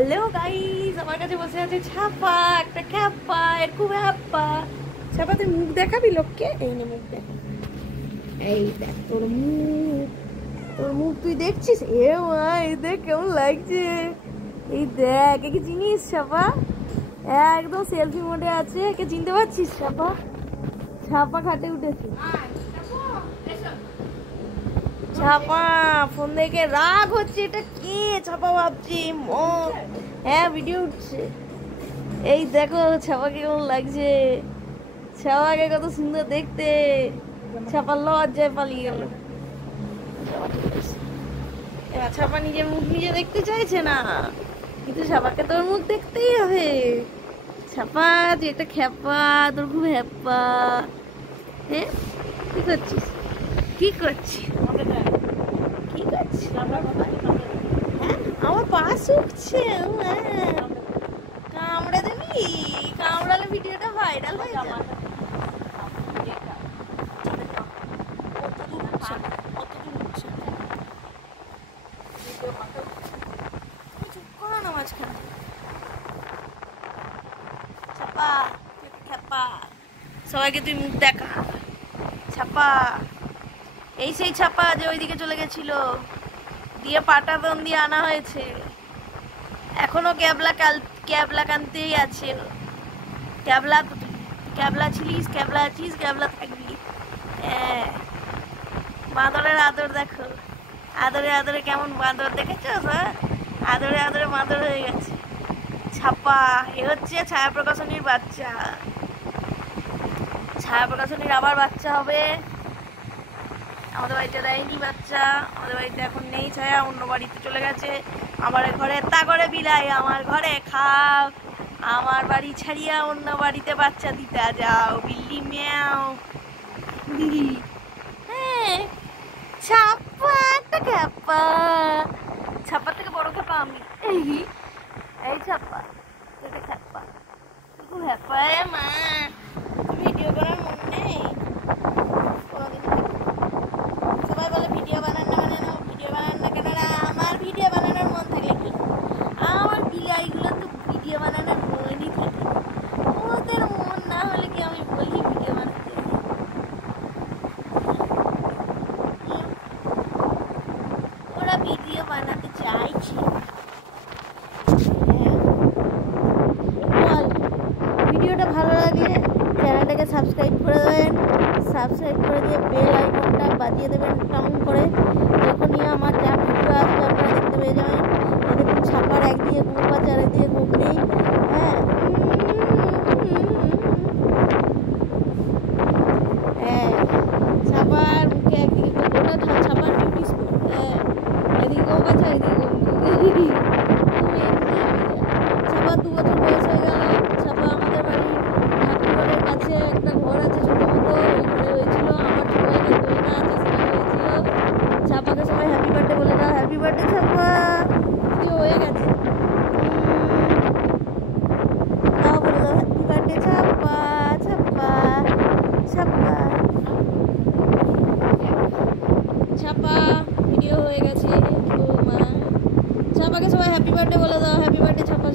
Hello guys, আমার কাছে বসে আছে ছাপা, একটা খ্যাপা, এর খুব হ্যাপা। ছাপা তুই মুখ দেখাবি লোককে? এই নে মুখ দেখ, এই দেখ তোর মুখ, তোর মুখ তুই দেখছিস? এ মা, এই দেখ কেমন লাগছে, এই দেখ। একে চিনিস ছাপা? একদম সেলফি মোডে আছে, একে চিনতে পারছিস ছাপা? ছাপা খাটে উঠেছে। ছাপা ফোন দেখে রাগ হচ্ছে, এটা কে? ছাপা ভাবছি হ্যাঁ ভিডিও উঠছে। এই দেখো ছাপাকে কেমন লাগছে, ছাপাকে কত সুন্দর দেখতে। ছাপার লজ্জায় পালিয়ে গেল। এবার ছাপা নিজের মুখ নিজে দেখতে চাইছে না, কিন্তু ছাপাকে তোর মুখ দেখতেই হবে। ছাপা তুই একটা খ্যাপা, তোর খুব হ্যাপা। হ্যাঁ কি করছিস? কি করছিস? কি করছিস? আমার পা শুকছে। কামড়ে দিবি? কামড়ালে ভিডিওটা ভাইরাল হয়ে যাবে। চুপ করো না মাঝখানে। ছাপা খ্যাপা, সবাইকে তুই মুখ দেখা। ছাপা এই সেই ছাপা যে ওইদিকে চলে গেছিল, দিয়ে পাটা দন দিয়ে আনা হয়েছে। এখনো ক্যাবলা কানতেই আছে। ক্যাবলা ছিলিস, ক্যাবলা আছিস, ক্যাবলা থাকবি। বাঁদরের আদর দেখো, আদরে আদরে কেমন বাঁদর দেখেছো? আদরে আদরে বাঁদর হয়ে গেছে। ছাপা এ হচ্ছে ছায়া প্রকাশনীর বাচ্চা। ছায়া প্রকাশনীর আবার বাচ্চা হবে। আমাদের বাড়িতে দেয়নি বাচ্চা, আমাদের বাড়িতে এখন নেই ছায়া, অন্য বাড়িতে চলে গেছে। আমার ঘরে তা করে বিলাই, আমার ঘরে খাও, আমার বাড়ি ছাড়িয়া অন্য বাড়িতে বাচ্চা দিতে যাও। বিল্লি ম্যাও। হ্যাঁ ছাপা একটা খ্যাপা, ছাপার থেকে বড় খ্যাপা আমি। এই ছাপা একটা খ্যাপা, খুব হ্যাপা। মা ভিডিও করার মন নেই? সবাই বলে ভিডিও বানান না, ভিডিও বানান না কেন? আমার ভিডিও বানানোর মন থাকলে কি, আমার বিলাইগুলো তো ভিডিও বানানোর মনই থাকে। ওদের মন না হলে কি আমি বলি ভিডিও বানাতে? ওরা ভিডিও বানাতে চাইছে। ভিডিওটা ভালো লাগলে চ্যানেলটাকে সাবস্ক্রাইব করে দেবেন, সাবস্ক্রাইব করে দিয়ে বেল আইকনটা বাজিয়ে দেবেন টাউন করে। যখনই আমার যা ভিডিও আসবে আপনারা দেখতে পেয়ে যাবেন। দেখুন ছাপার একদিকে ঘুম পাচ্ছে, আরেকদিকে ঘুম নেই। হ্যাঁ হ্যাঁ, ছাপার মুখে একদিকে ওটা ছাপার ডিউটি স্কুল। হ্যাঁ এদিকে ঘুম পাচ্ছে, একদিকে ঘুম। ছাপা 2 বছর বয়স হয়ে গেল। ছাপা আমাদের বাড়ির ঠাকুরের কাছে একটা ঘর আছে ছোট মতো, ওই ঘরে হয়েছিল। আমার ছোট একটা দোলনা আছে, সেটা হয়েছিল। ছাপাকে সবাই হ্যাপি বার্থডে বলে দাও। হ্যাপি বার্থডে ছাপা, যদিও হয়ে গেছে। তাও বলে দাও হ্যাপি বার্থডে ছাপা। ছাপা ছাপা ছাপা ভিডিও হয়ে গেছে। ও মা, ছাপাকে সবাই হ্যাপি বার্থডে বলে দাও। হ্যাপি বার্থডে ছাপা।